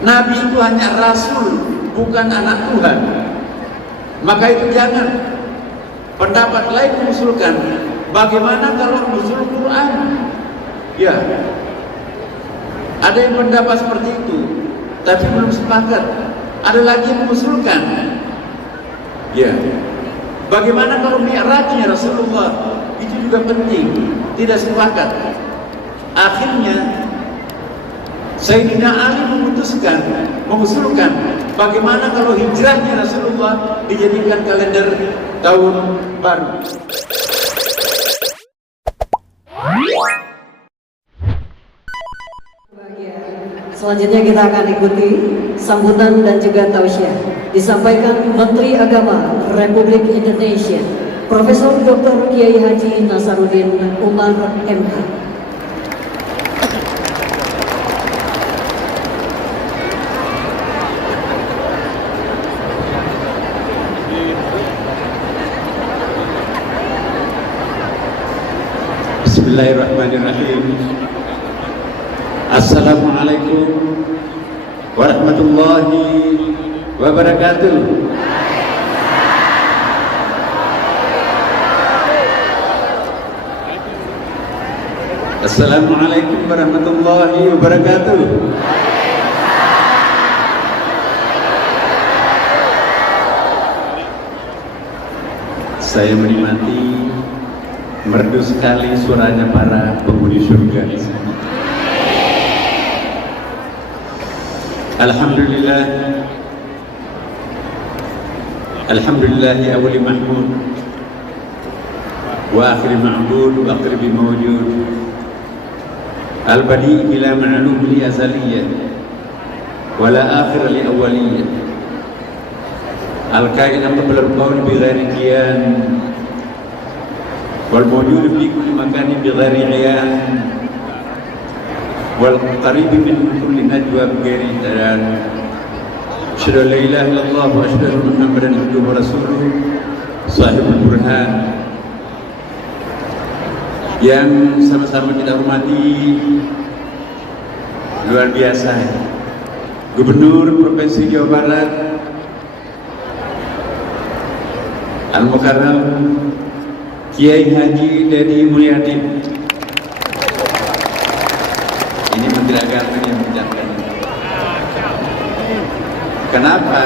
Nabi itu hanya rasul, bukan anak Tuhan. Maka itu jangan. Pendapat lain mengusulkan, bagaimana kalau mengusul Quran? Ya, ada yang pendapat seperti itu, tapi belum sepakat. Ada lagi yang mengusulkan, ya, bagaimana kalau mi'rajnya Rasulullah? Itu juga penting, tidak sepakat. Akhirnya Sayyidina Ali mengusulkan bagaimana kalau hijrahnya Rasulullah dijadikan kalender tahun baru. Selanjutnya kita akan ikuti sambutan dan juga tausiah disampaikan Menteri Agama Republik Indonesia Profesor Dr. Kiai Haji Nasaruddin Umar MH. Bismillahirrahmanirrahim. Assalamualaikum warahmatullahi wabarakatuh. Assalamualaikum warahmatullahi wabarakatuh. Saya menikmati merdu sekali suaranya para penghuni surga. Alhamdulillah, alhamdulillahi awali mahmud wa akhiri ma'bud wa aqribi mawjud al-badi ila ma'lum li azaliyah wa la akhir li awaliyah al-kainam qabla al-qawl bi ghairi kiyan wal-mawjud fi kulli makanin bi ghairi iyan wal-qarib min kulli najwa bi ghairi tadan asyhadu an la ilaha illallah wa asyhadu anna muhammadan abduhu wa rasuluh sahibul burhan. Yang sama-sama kita hormati, luar biasa, Gubernur Provinsi Jawa Barat Al-Mukarram Kiai Haji Dedi Mulyadi. Ini Menteri Agama yang mengucapkan. Kenapa?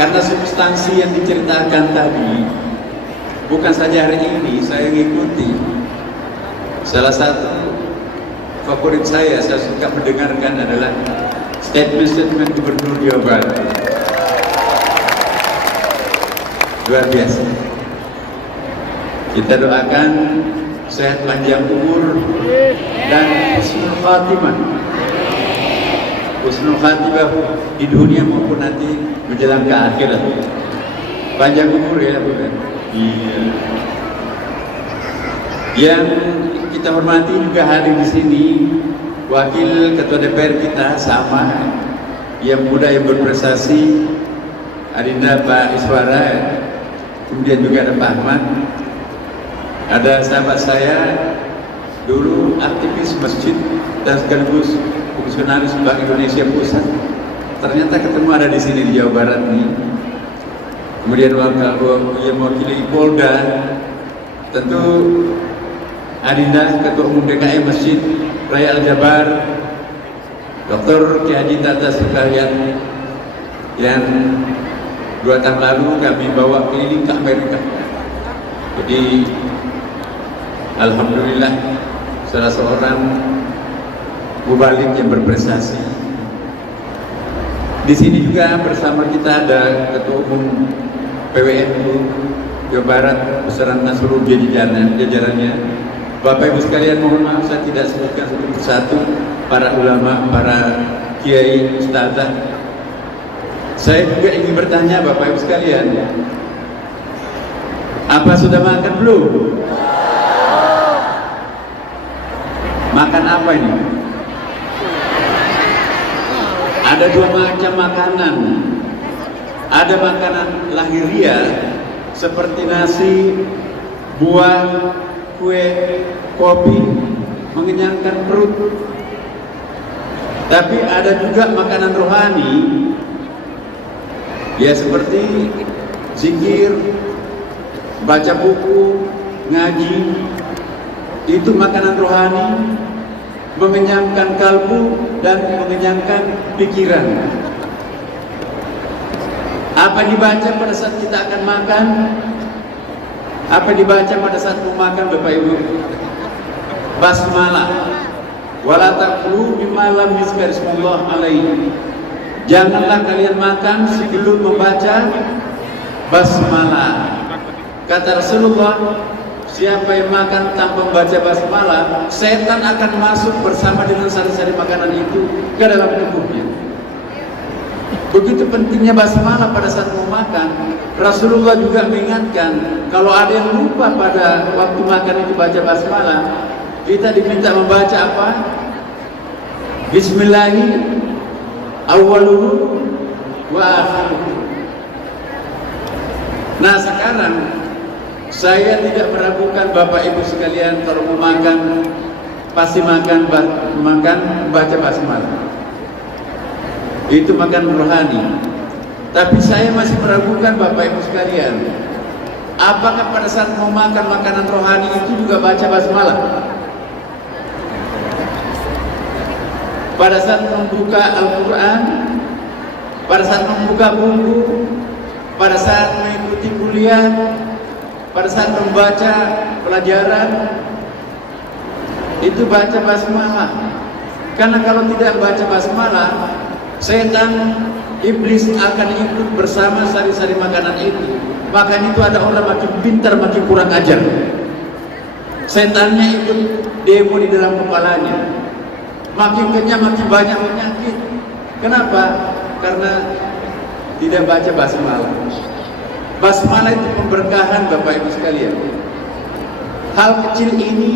Karena substansi yang diceritakan tadi bukan saja hari ini saya mengikuti. Salah satu favorit saya suka mendengarkan adalah statement Gubernur Jawa Barat. Luar biasa. Kita doakan sehat panjang umur dan husnul khatimah. Husnul khatimah di dunia maupun nanti menjelang ke akhirat. Panjang umur ya, bukan? Iya. Yang kita hormati juga hadir di sini Wakil Ketua DPR kita sama, yang muda yang berprestasi, Adinda Pak Iswara, kemudian juga ada Pak Ahmad, ada sahabat saya dulu aktivis masjid dan sekaligus fungsionaris Bank Indonesia Pusat. Ternyata ketemu ada di sini di Jawa Barat nih. Kemudian yang mewakili Polda, tentu Adinda Ketua Umum DKM Masjid Raya Al-Jabar, Dr. Kiai Haji Tata sekalian, yang 2 tahun lalu kami bawa keliling ke Amerika. Jadi alhamdulillah salah seorang mubalik yang berprestasi. Di sini juga bersama kita ada Ketua Umum PWNU Jawa Barat beserta seluruh jajarannya. Bapak Ibu sekalian, mohon maaf saya tidak sebutkan satu persatu para ulama, para kiai, ustazah. Saya juga ingin bertanya Bapak Ibu sekalian, apa sudah makan belum? Makan apa ini? Ada 2 macam makanan. Ada makanan lahiriah seperti nasi, buah, kue, kopi, mengenyangkan perut. Tapi ada juga makanan rohani, ya seperti zikir, baca buku, ngaji. Itu makanan rohani, mengenyangkan kalbu dan mengenyangkan pikiran. Apa dibaca pada saat kita akan makan? Apa dibaca pada saat mau makan, Bapak Ibu? Basmalah. Wala taqulu mimma lam yuzkar ismullah alaihi. Janganlah kalian makan sebelum membaca basmalah. Kata Rasulullah, siapa yang makan tanpa membaca basmalah, setan akan masuk bersama dengan sari-sari makanan itu ke dalam tubuhnya. Begitu pentingnya basmalah pada saat mau makan. Rasulullah juga mengingatkan, kalau ada yang lupa pada waktu makan itu baca basmalah, kita diminta membaca apa? Bismillahi awwaluhu wa akhiruhu. Nah sekarang saya tidak meragukan Bapak Ibu sekalian, kalau mau makan pasti makan baca basmalah. Itu makan rohani. Tapi saya masih meragukan Bapak Ibu sekalian, apakah pada saat mau makan makanan rohani itu juga baca basmalah? Pada saat membuka Al-Quran, pada saat membuka buku, pada saat mengikuti kuliah, pada saat membaca pelajaran, itu baca basmalah. Karena kalau tidak baca basmalah, setan, iblis akan ikut bersama sari-sari makanan itu. Makanya itu ada orang makin pintar makin kurang ajar. Setannya ikut demo di dalam kepalanya. Makin kenyang makin banyak penyakit. Kenapa? Karena tidak baca basmalah. Basmalah itu pemberkahan Bapak Ibu sekalian. Hal kecil ini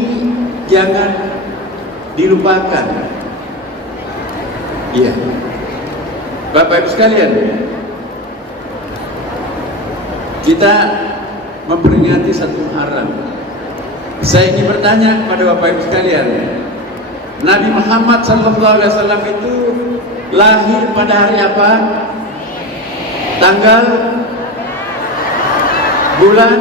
jangan dilupakan. Iya. Bapak Ibu sekalian, kita memperingati satu Muharram. Saya ingin bertanya kepada Bapak Ibu sekalian, Nabi Muhammad SAW itu lahir pada hari apa? Tanggal, bulan,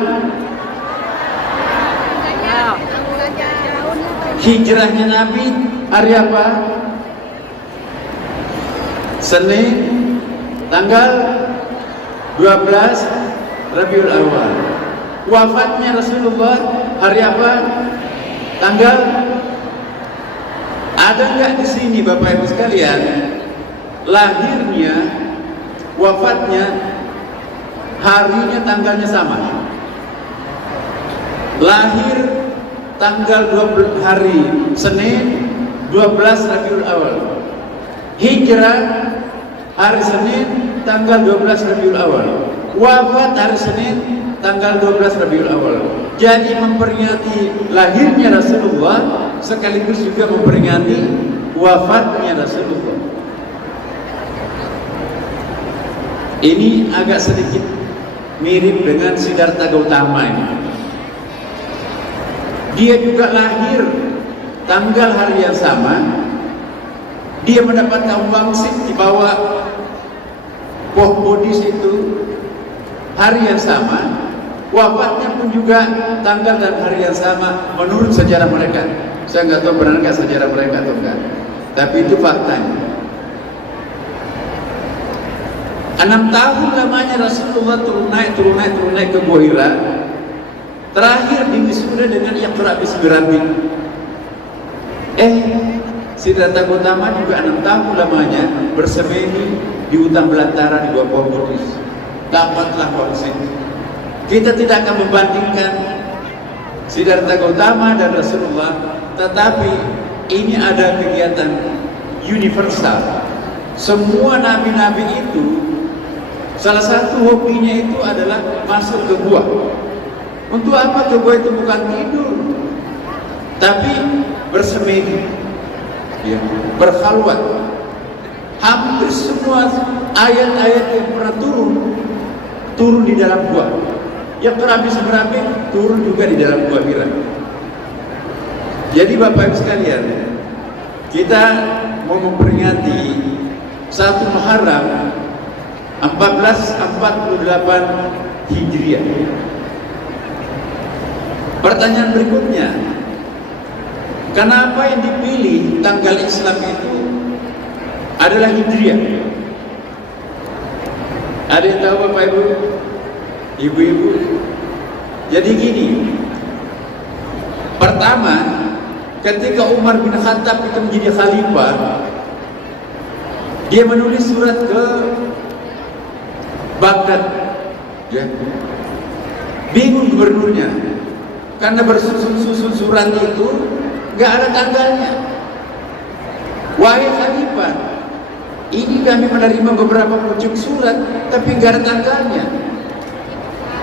hijrahnya Nabi hari apa? Senin, tanggal 12 Rabiul Awal. Wafatnya Rasulullah hari apa? Tanggal. Ada nggak di sini Bapak Ibu sekalian, lahirnya, wafatnya, harinya, tanggalnya sama? Lahir tanggal 20 hari Senin 12 Rabiul Awal. Hijrah hari Senin tanggal 12 Rabiul Awal. Wafat hari Senin tanggal 12 Rabiul Awal. Jadi memperingati lahirnya Rasulullah sekaligus juga memperingati wafatnya Rasulullah. Ini agak sedikit mirip dengan Siddhartha Gautama ini. Dia juga lahir tanggal hari yang sama. Dia mendapatkan wangsit di bawah Poh Bodhis itu hari yang sama. Wafatnya pun juga tanggal dan hari yang sama menurut sejarah mereka. Saya nggak tahu benarkah sejarah mereka atau enggak, tapi itu faktanya. 6 tahun lamanya Rasulullah turun naik ke Gua Hira. Terakhir diwisuda dengan Iqra bismi rabbik. Siddhartha Gautama juga 6 tahun lamanya bersemedi di hutan belantara di bawah Poh Bodhis. Dapatlah wangsit. Kita tidak akan membandingkan Siddhartha Gautama dan Rasulullah, tetapi ini ada kegiatan universal. Semua nabi-nabi itu salah satu hobinya itu adalah masuk ke gua. Untuk apa ke gua itu? Bukan tidur, tapi bersemedi, ya, berkhalwat. Hampir semua ayat-ayat yang pernah turun di dalam gua. Yang terhabis berabik turun juga di dalam Gua Hira. Jadi Bapak Ibu sekalian, kita mau memperingati 1 Muharram 1448 Hijriah. Pertanyaan berikutnya, kenapa yang dipilih tanggal Islam itu adalah Hijriah? Ada yang tahu Bapak Ibu? Ibu-ibu? Jadi gini, pertama, ketika Umar bin Khattab itu menjadi khalifah, dia menulis surat ke Baghdad, ya. Bingung gubernurnya, karena bersusun-susun surat itu nggak ada tanggalnya. Wahai khalifah, ini kami menerima beberapa pucuk surat, tapi nggak ada tanggalnya.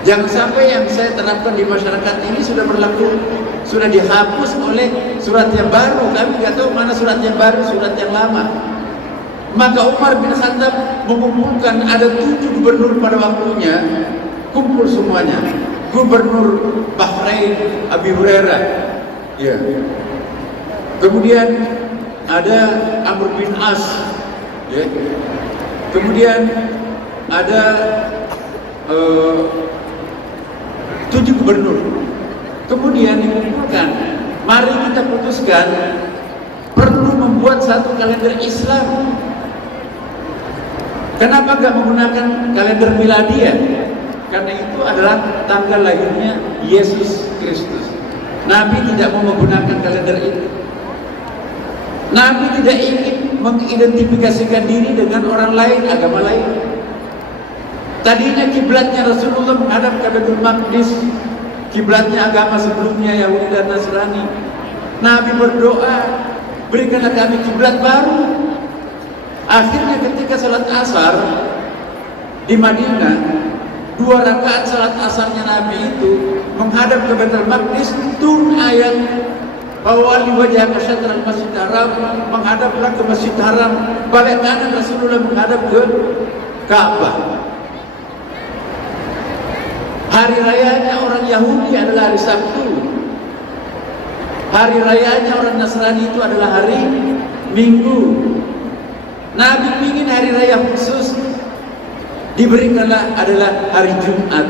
Jangan sampai yang saya terapkan di masyarakat ini sudah berlaku, sudah dihapus oleh surat yang baru. Kami nggak tahu mana surat yang baru, surat yang lama. Maka Umar bin Khattab mengumpulkan, ada 7 gubernur pada waktunya, kumpul semuanya. Gubernur Bahrain Abi Hurairah, ya. Kemudian ada Amr bin As, ya. Kemudian ada 7 gubernur. Kemudian dikumpulkan, mari kita putuskan perlu membuat satu kalender Islam. Kenapa gak menggunakan kalender miladiah? Karena itu adalah tanggal lahirnya Yesus Kristus. Nabi tidak mau menggunakan kalender itu. Nabi tidak ingin mengidentifikasikan diri dengan orang lain, agama lain. Tadinya kiblatnya Rasulullah menghadap ke Baitul Maqdis, kiblatnya agama sebelumnya Yahudi dan Nasrani. Nabi berdoa, berikanlah kami kiblat baru. Akhirnya ketika salat asar di Madinah, 2 rakaat salat asarnya Nabi itu menghadap ke Baitul Maqdis, turun ayat Fawwalli wajhaka syatral masjidil haram, menghadaplah ke Masjid Haram. Balik kanan Rasulullah menghadap ke Ka'bah. Hari rayanya orang Yahudi adalah hari Sabtu. Hari rayanya orang Nasrani itu adalah hari Minggu. Nabi ingin hari raya khusus diberikanlah adalah hari Jumat.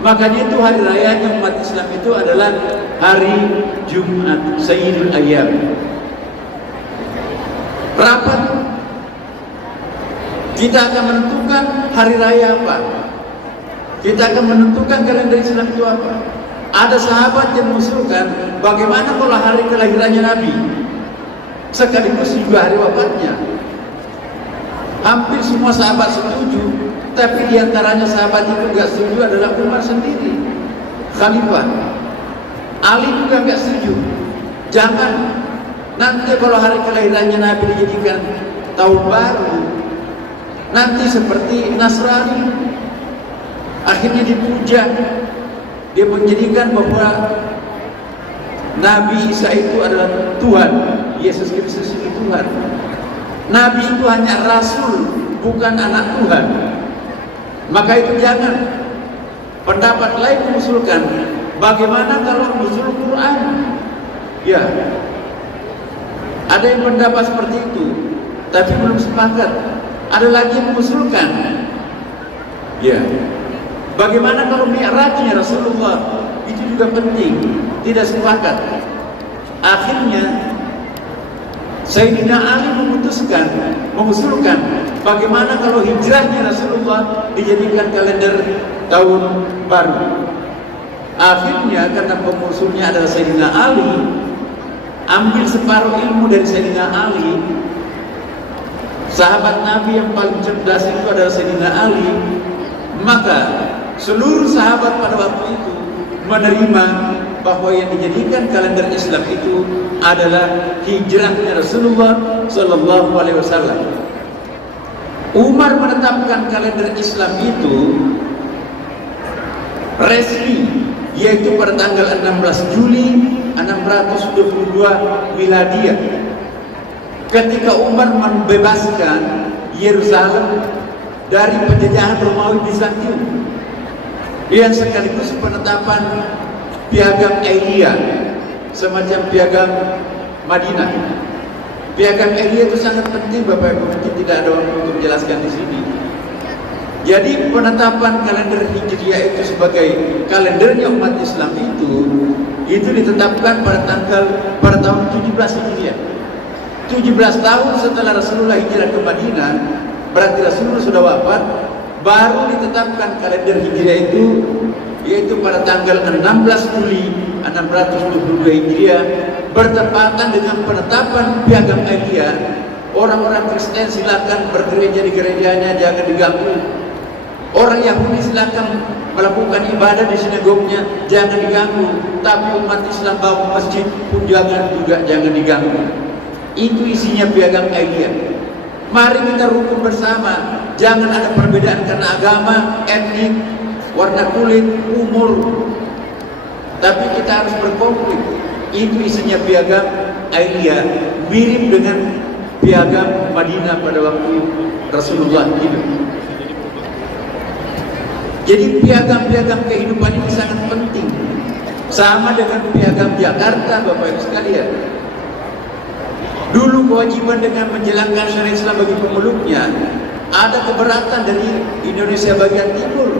Makanya itu hari rayanya umat Islam itu adalah hari Jumat, Sayyidul Ayyam. Rapat kita akan menentukan hari raya apa. Kita akan menentukan kalender Islam itu apa. Ada sahabat yang mengusulkan, bagaimana kalau hari kelahirannya Nabi sekaligus juga hari wafatnya. Hampir semua sahabat setuju, tapi diantaranya sahabat itu nggak setuju adalah Umar sendiri, khalifah. Ali juga nggak setuju. Jangan nanti kalau hari kelahirannya Nabi dijadikan tahun baru, nanti seperti Nasrani. Akhirnya dipuja, dia menjadikan bahwa Nabi Isa itu adalah Tuhan, Yesus Kristus itu Tuhan. Nabi itu hanya rasul, bukan anak Tuhan. Maka itu jangan. Pendapat lain mengusulkan, bagaimana kalau usul Quran? Ya, ada yang pendapat seperti itu, tapi belum sepakat. Ada lagi yang mengusulkan, ya, bagaimana kalau mi'rajnya Rasulullah? Itu juga penting, tidak sepakat. Akhirnya Sayyidina Ali mengusulkan bagaimana kalau hijrahnya Rasulullah dijadikan kalender tahun baru. Akhirnya karena pengusulnya adalah Sayyidina Ali, ambil separuh ilmu dari Sayyidina Ali. Sahabat Nabi yang paling cerdas itu adalah Sayyidina Ali. Maka seluruh sahabat pada waktu itu menerima bahwa yang dijadikan kalender Islam itu adalah hijrahnya Rasulullah Sallallahu Alaihi Wasallam. Umar menetapkan kalender Islam itu resmi, yaitu pada tanggal 16 Juli 622 Miladiah, ketika Umar membebaskan Yerusalem dari penjajahan Romawi Bizantium, yang sekaligus penetapan piagam Elia, semacam piagam Madinah. Piagam Elia itu sangat penting Bapak Ibu, mungkin tidak ada waktu untuk menjelaskan di sini. Jadi penetapan kalender Hijriah itu sebagai kalendernya umat Islam itu ditetapkan pada tahun 17 Hijriah. 17 tahun setelah Rasulullah hijrah ke Madinah, berarti Rasulullah sudah wafat, baru ditetapkan kalender Hijriah itu, yaitu pada tanggal 16 Juli 622 Hijriah, bertepatan dengan penetapan Piagam Elia. Orang-orang Kristen silakan bergereja di gerejanya, jangan diganggu. Orang Yahudi silakan melakukan ibadah di sinagognya, jangan diganggu. Tapi umat Islam bangun masjid pun jangan diganggu. Itu isinya Piagam Elia. Mari kita rukun bersama, jangan ada perbedaan karena agama, etnik, warna kulit, umur. Tapi kita harus berkonflik. Itu isinya Piagam Elia, mirip dengan Piagam Madinah pada waktu Rasulullah hidup. Jadi piagam-piagam kehidupan ini sangat penting. Sama dengan Piagam Jakarta Bapak Ibu sekalian. Dulu kewajiban dengan menjalankan syariat Islam bagi pemeluknya, ada keberatan dari Indonesia bagian timur.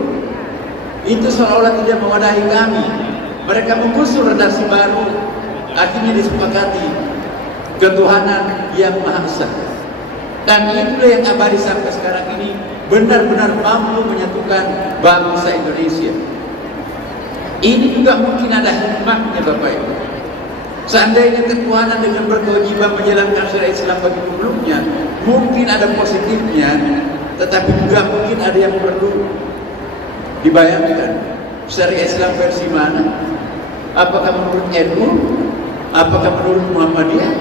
Itu seolah-olah tidak mewadahi kami. Mereka mengusul redaksi baru, akhirnya disepakati ketuhanan yang Maha Esa. Dan itulah yang abadi sampai sekarang ini, benar-benar mampu menyatukan bangsa Indonesia. Ini juga mungkin ada hikmahnya Bapak Ibu. Seandainya ketuhanan dengan berkewajiban menjalankan syariat Islam bagi pemeluknya, mungkin ada positifnya, tetapi juga mungkin ada yang perlu dibayangkan. Syariat Islam versi mana? Apakah menurut NU? Apakah menurut Muhammadiyah?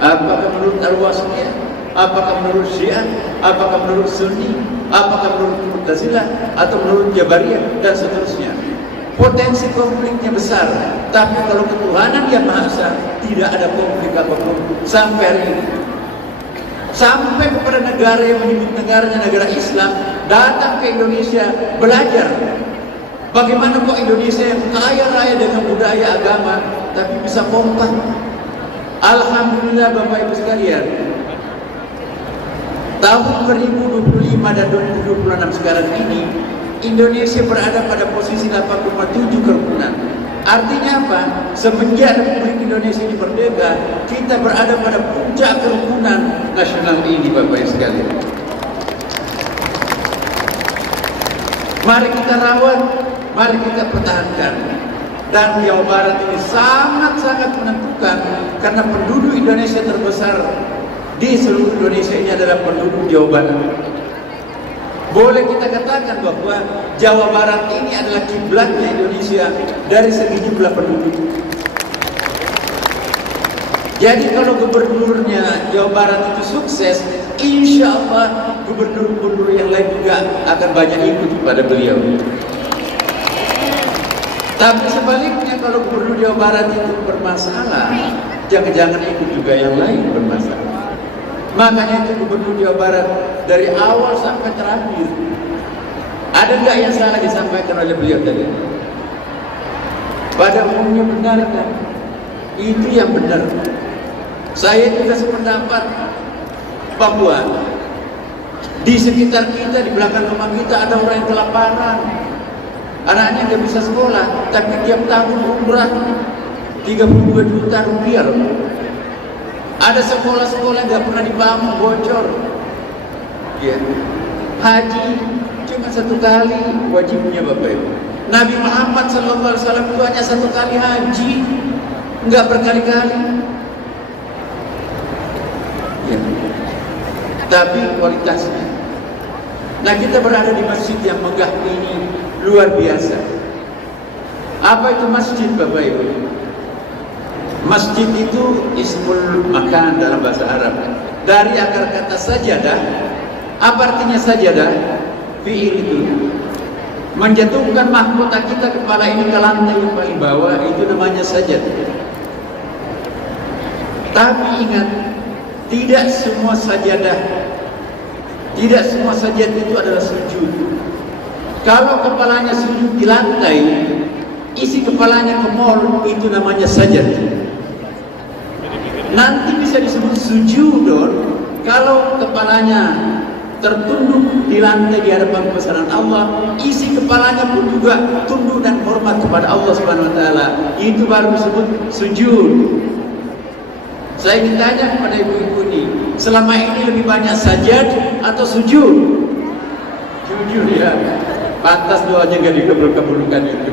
Apakah menurut Al-Wasliyah? Apakah menurut Syiah? Apakah menurut Sunni? Apakah menurut Mu'tazilah? Atau menurut Jabariyah? Dan seterusnya. Potensi konfliknya besar. Tapi kalau ketuhanan yang Maha Esa, tidak ada konflik apapun sampai hari ini. Sampai kepada negara yang menyebut negaranya negara Islam datang ke Indonesia belajar bagaimana kok Indonesia yang kaya raya dengan budaya agama tapi bisa kompak. Alhamdulillah Bapak Ibu sekalian, tahun 2025 dan 2026 sekarang ini Indonesia berada pada posisi 8,7 kerukunan. Artinya apa? Semenjak Republik Indonesia ini merdeka, kita berada pada puncak kerukunan nasional ini Bapak Ibu sekalian. Mari kita rawat, mari kita pertahankan. Dan Jawa Barat ini sangat-sangat menentukan karena penduduk Indonesia terbesar di seluruh Indonesia ini adalah penduduk Jawa Barat. Boleh kita katakan bahwa Jawa Barat ini adalah kiblatnya Indonesia dari segi jumlah penduduk. Jadi kalau gubernurnya Jawa Barat itu sukses, insya Allah gubernur-gubernur yang lain juga akan banyak ikut kepada beliau. Tapi sebaliknya kalau gubernur Jawa Barat itu bermasalah, jangan-jangan ikut juga yang lain bermasalah. Makanya itu gubernur Jawa Barat dari awal sampai terakhir, ada nggak yang salah disampaikan oleh beliau tadi? Pada umumnya benar kan? Itu yang benar. Saya juga sependapat bahwa di sekitar kita, di belakang rumah kita ada orang yang kelaparan, anaknya nggak bisa sekolah, tapi tiap tahun umrah 32 juta rupiah. Ada sekolah-sekolah nggak pernah dibangun, bocor. Ya. Haji cuma 1 kali wajibnya Bapak Ibu. Nabi Muhammad SAW itu hanya 1 kali haji, nggak berkali-kali. Ya. Tapi kualitasnya. Nah, kita berada di masjid yang megah ini luar biasa. Apa itu masjid Bapak Ibu? Masjid itu ismul makan dalam bahasa Arab. Dari akar kata sajadah. Apa artinya sajadah? Fi'il itu menjatuhkan mahkota kita, kepala ini ke lantai yang paling bawah, itu namanya sajadah. Tapi ingat, tidak semua sajadah, tidak semua sajadah itu adalah sujud. Kalau kepalanya sujud di lantai, isi kepalanya ke mall, itu namanya sajadah. Nanti bisa disebut sujudun kalau kepalanya tertunduk di lantai di hadapan kebesaran Allah, isi kepalanya pun juga tunduk dan hormat kepada Allah Subhanahu wa taala. Itu baru disebut sujud. Saya ingin tanya kepada ibu-ibu ini, selama ini lebih banyak sajad atau sujud? Jujur ya, pantas doanya gak dikabulkan itu.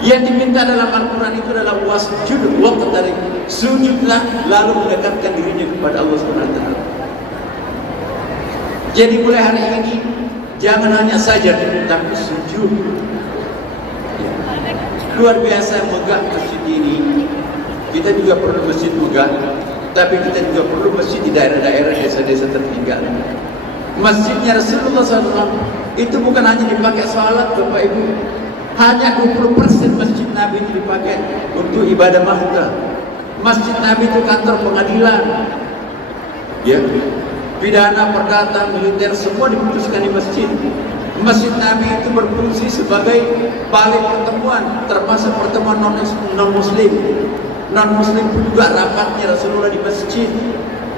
Yang diminta dalam Al-Quran itu adalah wasjud, waqtarib, sujudlah lalu mendekatkan dirinya kepada Allah Subhanahu wa taala. Jadi mulai hari ini jangan hanya sajad tapi sujud. Luar biasa megah masjid ini. Kita juga perlu masjid megah, tapi kita juga perlu masjid di daerah-daerah desa-desa tertinggal. Masjidnya Rasulullah SAW itu bukan hanya dipakai salat, Bapak Ibu. Hanya 20% masjid Nabi itu dipakai untuk ibadah mahdoh. Masjid Nabi itu kantor pengadilan, ya, pidana, perdata, militer, semua diputuskan di masjid. Masjid Nabi itu berfungsi sebagai balai pertemuan, termasuk pertemuan non-muslim. Non-muslim pun juga rapatnya Rasulullah di masjid.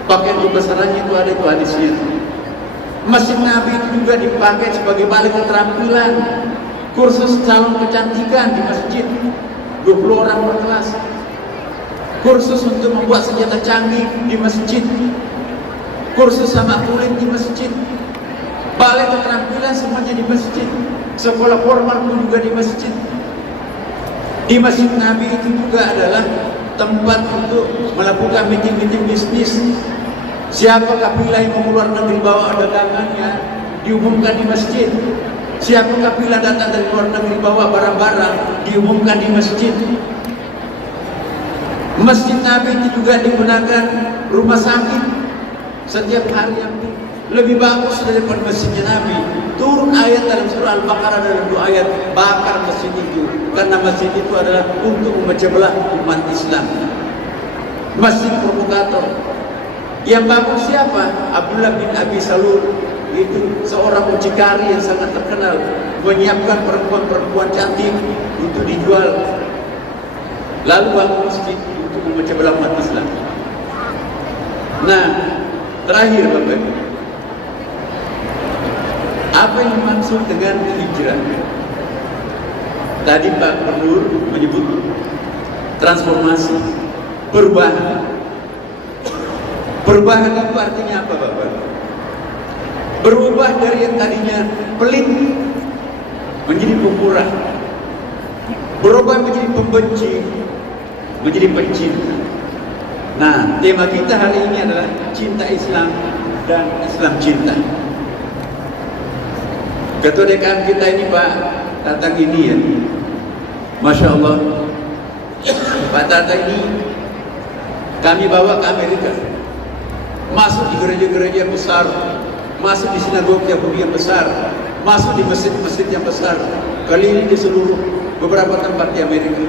Pakaian kebesarannya itu ada, itu hadisnya. Masjid Nabi itu juga dipakai sebagai balai keterampilan, kursus calon kecantikan di masjid, 20 orang per kelas. Kursus untuk membuat senjata canggih di masjid. Kursus sama kulit di masjid. Balai keterampilan semuanya di masjid. Sekolah formal pun juga di masjid. Di Masjid Nabi itu juga adalah tempat untuk melakukan meeting-meeting bisnis. Siapa kafilah yang mau keluar negeri bawa dagangannya diumumkan di masjid. Siapa kafilah datang dari luar negeri bawa barang-barang diumumkan di masjid. Masjid Nabi itu juga digunakan rumah sakit setiap hari. Yang lebih bagus daripada masjidnya Nabi, turun ayat dalam surah Al-Baqarah dalam 2 ayat, bakar masjid itu, karena masjid itu adalah untuk memecah belah umat Islam. Masjid provokator. Yang bagus siapa? Abdullah bin Abi Salul, itu seorang mucikari yang sangat terkenal, menyiapkan perempuan-perempuan cantik untuk dijual, lalu bangun masjid untuk memecah belah umat Islam. Nah, terakhir Bapak, apa yang dimaksud dengan hijrah? Tadi Pak Gubernur menyebut transformasi, perubahan. Perubahan itu artinya apa Bapak? Berubah dari yang tadinya pelit menjadi pemurah, berubah menjadi pembenci menjadi pencinta. Nah, tema kita hari ini adalah cinta Islam dan Islam cinta. Ketua DKM kita ini Pak Tatang ini ya, Masya Allah, Pak Tatang ini kami bawa ke Amerika, masuk di gereja-gereja besar, masuk di sinagoga yang besar, masuk di masjid-masjid yang besar, keliling di seluruh beberapa tempat di Amerika.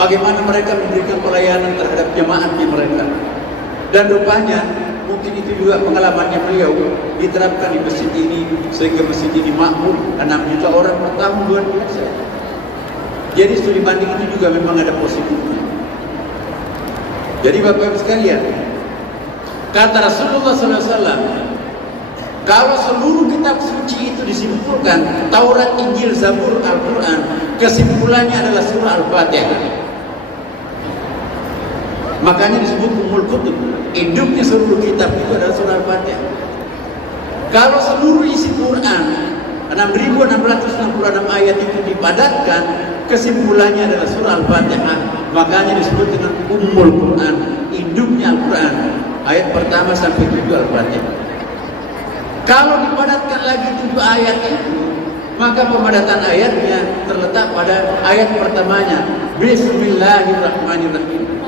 Bagaimana mereka memberikan pelayanan terhadap jemaatnya mereka. Dan rupanya mungkin itu juga pengalamannya beliau diterapkan di masjid ini, sehingga masjid ini makmur 6 juta orang per tahun, luar biasa. Jadi studi banding itu juga memang ada positifnya. Jadi Bapak Ibu sekalian, kata Rasulullah SAW, kalau seluruh kitab suci itu disimpulkan, Taurat, Injil, Zabur, Al-Quran, kesimpulannya adalah surah Al-Fatihah. Makanya disebut Ummul Kutub. Induknya seluruh kitab itu adalah surah Al-Fatihah. Kalau seluruh isi Quran 6.666 ayat itu dipadatkan, kesimpulannya adalah surah Al-Fatihah. Makanya disebut dengan Ummul Quran, induknya Al-Quran. Ayat pertama sampai 7 Al-Fatihah. Kalau dipadatkan lagi 7 ayat itu, maka pemadatan ayatnya terletak pada ayat pertamanya, Bismillahirrahmanirrahim.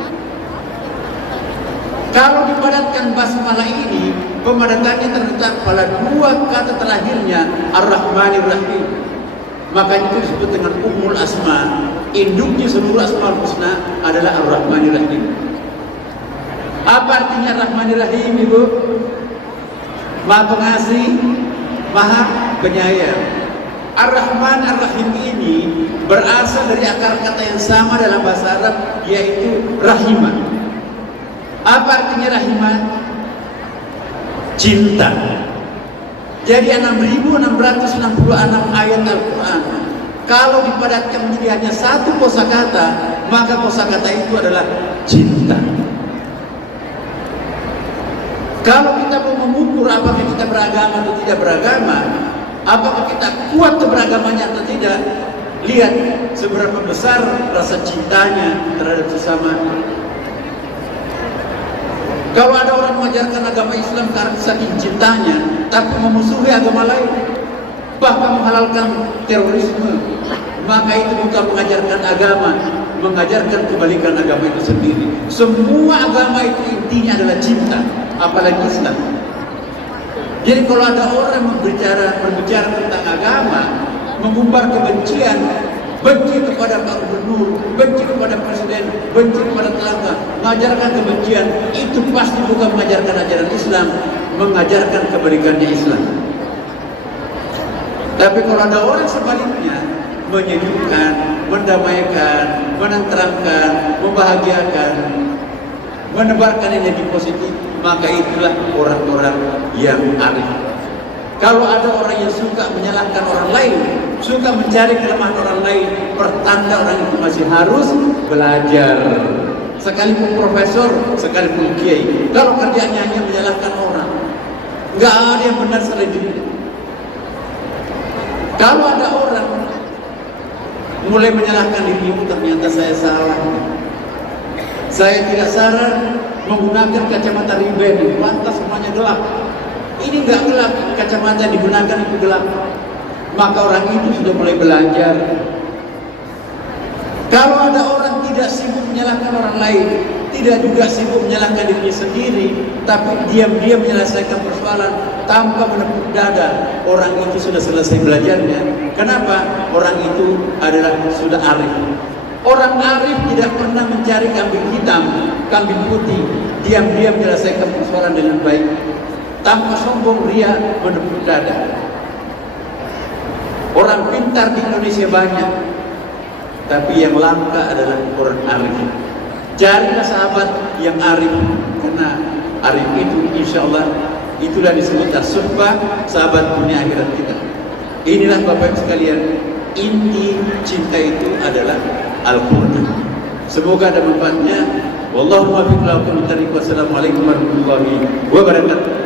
Kalau dipadatkan basmalah ini, pemadatannya terletak pada 2 kata terakhirnya, Ar-Rahmanir-Rahim. Makanya itu disebut dengan Ummul Asma. Induknya seluruh Asmaul Husna adalah Ar-Rahmanir-Rahim. Apa artinya Ar-Rahmanir-Rahim, Ibu? Maha pengasih, Maha penyayang. Ar-Rahman Ar-Rahim ini berasal dari akar kata yang sama dalam bahasa Arab, yaitu rahimah. Apa artinya rahimah? Cinta. Jadi 6.666 ayat Al-Quran, kalau dipadatkan menjadi hanya satu kosakata, maka kosakata itu adalah cinta. Kalau kita mau mengukur apakah kita beragama atau tidak beragama, apakah kita kuat keberagamannya atau tidak, lihat seberapa besar rasa cintanya terhadap sesama. Kalau ada orang mengajarkan agama Islam karena saking cintanya, tapi memusuhi agama lain, bahkan menghalalkan terorisme, maka itu bukan mengajarkan agama, mengajarkan kebalikan agama itu sendiri. Semua agama itu intinya adalah cinta, apalagi Islam. Jadi kalau ada orang berbicara tentang agama, mengumbar kebencian, benci kepada Pak Gubernur, benci kepada Presiden, benci kepada tetangga, mengajarkan kebencian, itu pasti bukan mengajarkan ajaran Islam, mengajarkan kebalikannya Islam. Tapi kalau ada orang sebaliknya, menyejukkan, mendamaikan, menenteramkan, membahagiakan, menebarkan energi positif, maka itulah orang-orang yang arif. Kalau ada orang yang suka menyalahkan orang lain, suka mencari kelemahan orang lain, pertanda orang itu masih harus belajar. Sekalipun profesor, sekalipun kiai, kalau kerjanya hanya menyalahkan orang, nggak ada yang benar selanjutnya. Kalau ada orang mulai menyalahkan dirimu, ternyata saya salah, saya tidak saran menggunakan kacamata Ray-Ban, lantas semuanya gelap. Ini nggak gelap, kacamata yang digunakan itu gelap. Maka orang itu sudah mulai belajar. Kalau ada orang tidak sibuk menyalahkan orang lain, tidak juga sibuk menyalahkan dirinya sendiri, tapi diam-diam menyelesaikan persoalan tanpa menepuk dada, orang itu sudah selesai belajarnya. Kenapa? Orang itu adalah sudah arif. Orang arif tidak pernah mencari kambing hitam, kambing putih, diam-diam menyelesaikan persoalan dengan baik, tanpa sombong, ria, menepuk dada. Orang pintar di Indonesia banyak, tapi yang langka adalah orang arif. Carilah sahabat yang arif, karena arif itu insya Allah itulah disebut as-suhbah, sahabat dunia akhirat kita. Inilah Bapak Ibu sekalian, inti cinta itu adalah Al-Quran. Semoga ada manfaatnya. Wallahu muwaffiq ila aqwamit thariq. Wassalamualaikum warahmatullahi wabarakatuh.